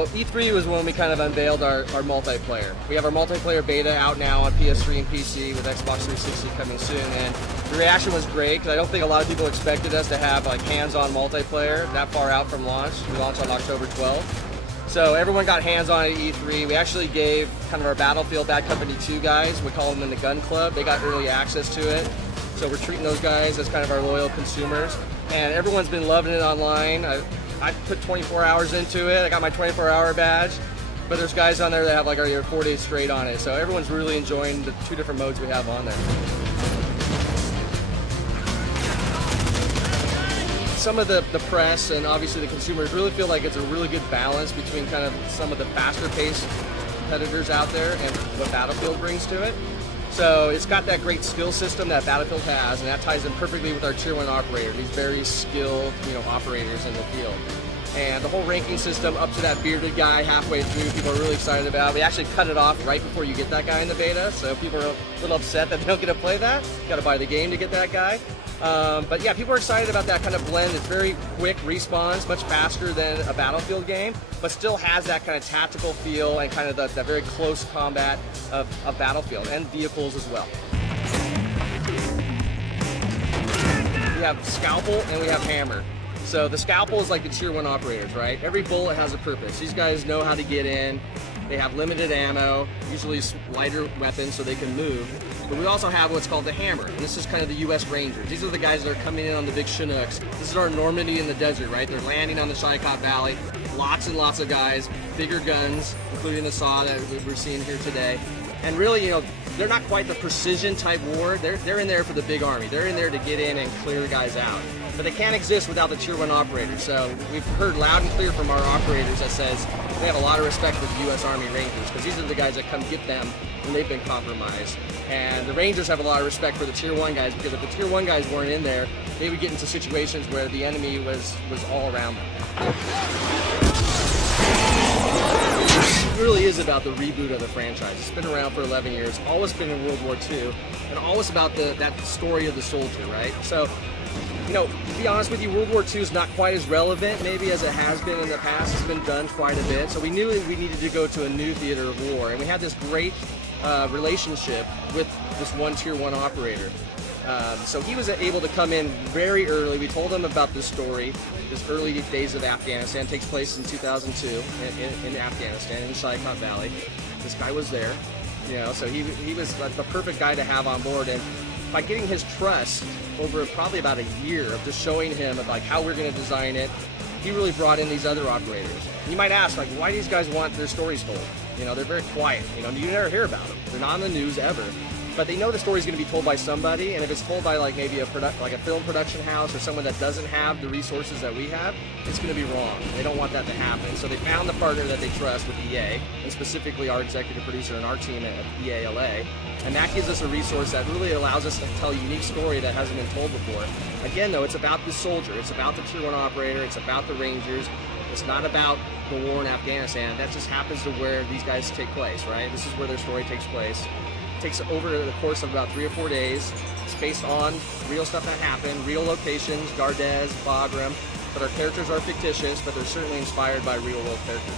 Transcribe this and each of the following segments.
So E3 was when we kind of unveiled our multiplayer. We have our multiplayer beta out now on PS3 and PC with Xbox 360 coming soon, and the reaction was great because I don't think a lot of people expected us to have like hands-on multiplayer that far out from launch. We launched on October 12th. So everyone got hands-on at E3. We actually gave kind of our Battlefield Bad Company 2 guys, we call them in the Gun Club, they got early access to it. So we're treating those guys as kind of our loyal consumers. And everyone's been loving it online. I put 24 hours into it. I got my 24-hour badge. But there's guys on there that have like already 4 days straight on it. So everyone's really enjoying the 2 different modes we have on there. Some of the press and obviously the consumers really feel like it's a really good balance between kind of some of the faster paced competitors out there and what Battlefield brings to it. So it's got that great skill system that Battlefield has, and that ties in perfectly with our Tier 1 operator, these very skilled, operators in the field. And the whole ranking system up to that bearded guy halfway through, people are really excited about. We actually cut it off right before you get that guy in the beta, so people are a little upset that they don't get to play that. Got to buy the game to get that guy. But yeah, people are excited about that kind of blend. It's very quick respawns, much faster than a Battlefield game, but still has that kind of tactical feel and kind of that very close combat of Battlefield, and vehicles as well. We have Scalpel and we have Hammer. So the Scalpel is like the Tier 1 operators, right? Every bullet has a purpose. These guys know how to get in. They have limited ammo, usually lighter weapons so they can move. But we also have what's called the Hammer, and this is kind of the US Rangers. These are the guys that are coming in on the big Chinooks. This is our Normandy in the desert, right? They're landing on the Shycott Valley. Lots and lots of guys, bigger guns, including the SAW that we're seeing here today. And really, they're not quite the precision type war. They're in there for the big army. They're in there to get in and clear guys out. But they can't exist without the Tier 1 operators. So we've heard loud and clear from our operators that says they have a lot of respect for the US Army Rangers, because these are the guys that come get them when they've been compromised. And the Rangers have a lot of respect for the Tier 1 guys, because if the Tier 1 guys weren't in there, they would get into situations where the enemy was all around them. It really is about the reboot of the franchise. It's been around for 11 years, always been in World War II, and always about that story of the soldier, right? So, to be honest with you, World War II is not quite as relevant maybe as it has been in the past. It's been done quite a bit. So we knew we needed to go to a new theater of war, and we had this great relationship with this one Tier 1 operator. So he was able to come in very early. We told him about this story. This early days of Afghanistan takes place in 2002 in Afghanistan, in Shycott Valley. This guy was there, so he was like the perfect guy to have on board. And by getting his trust over probably about a year of just showing him like how we're going to design it, he really brought in these other operators. You might ask, like, why do these guys want their stories told? They're very quiet. You never hear about them. They're not on the news ever. But they know the story's going to be told by somebody, and if it's told by like maybe a film production house or someone that doesn't have the resources that we have, it's going to be wrong. They don't want that to happen. So they found the partner that they trust with EA, and specifically our executive producer and our team at EA LA. And that gives us a resource that really allows us to tell a unique story that hasn't been told before. Again, though, it's about the soldier. It's about the Tier 1 operator. It's about the Rangers. It's not about the war in Afghanistan. That just happens to where these guys take place, right? This is where their story takes place. It takes over the course of about 3 or 4 days. It's based on real stuff that happened, real locations, Gardez, Bagram, but our characters are fictitious, but they're certainly inspired by real-world characters.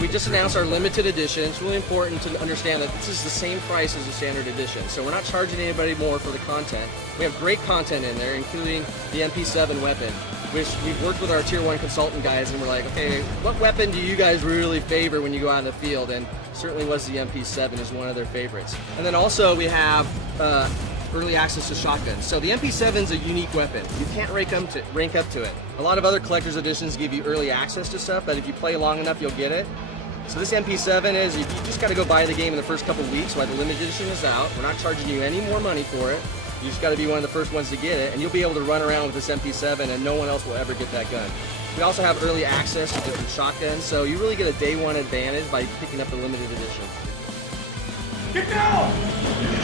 We just announced our limited edition. It's really important to understand that this is the same price as the standard edition. So we're not charging anybody more for the content. We have great content in there, including the MP7 weapon, which we've worked with our Tier 1 consultant guys, and we're like, okay, what weapon do you guys really favor when you go out in the field? And certainly was the MP7 is one of their favorites. And then also we have early access to shotguns. So the MP7 is a unique weapon. You can't rank up to it. A lot of other collector's editions give you early access to stuff, but if you play long enough, you'll get it. So this MP7 is, you just got to go buy the game in the first couple weeks while the limited edition is out. We're not charging you any more money for it. You just got to be one of the first ones to get it, and you'll be able to run around with this MP7 and no one else will ever get that gun. We also have early access to different shotguns, so you really get a day one advantage by picking up the limited edition. Get down!